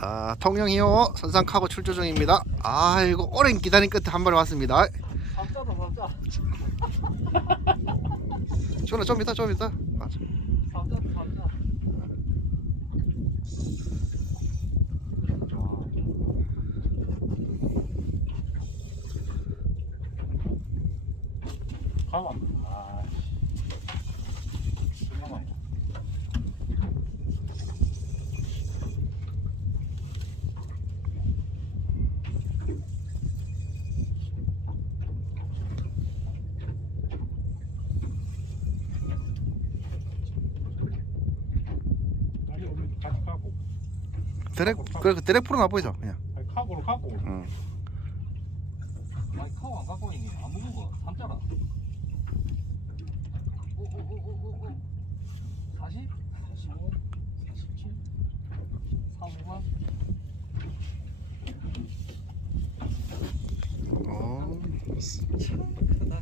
아, 통영이요. 선상카고 출조 중입니다. 아이고 오랜 기다림 끝에 한 마리 왔습니다. 삼자다 삼자. 준아 좀 이따 좀 이따. 아, 삼자다 삼자. 가만 아씨 가만 아니 우리 같이 가고 드랙 그래 그 드랙 프로 나 보이자 그냥. 아니 카고로 가고 응. 아니 카고 안 갖고 있니 안 무거워 삼자라 오오오오오오 40? 45? 47? 45만? 어. 참 크다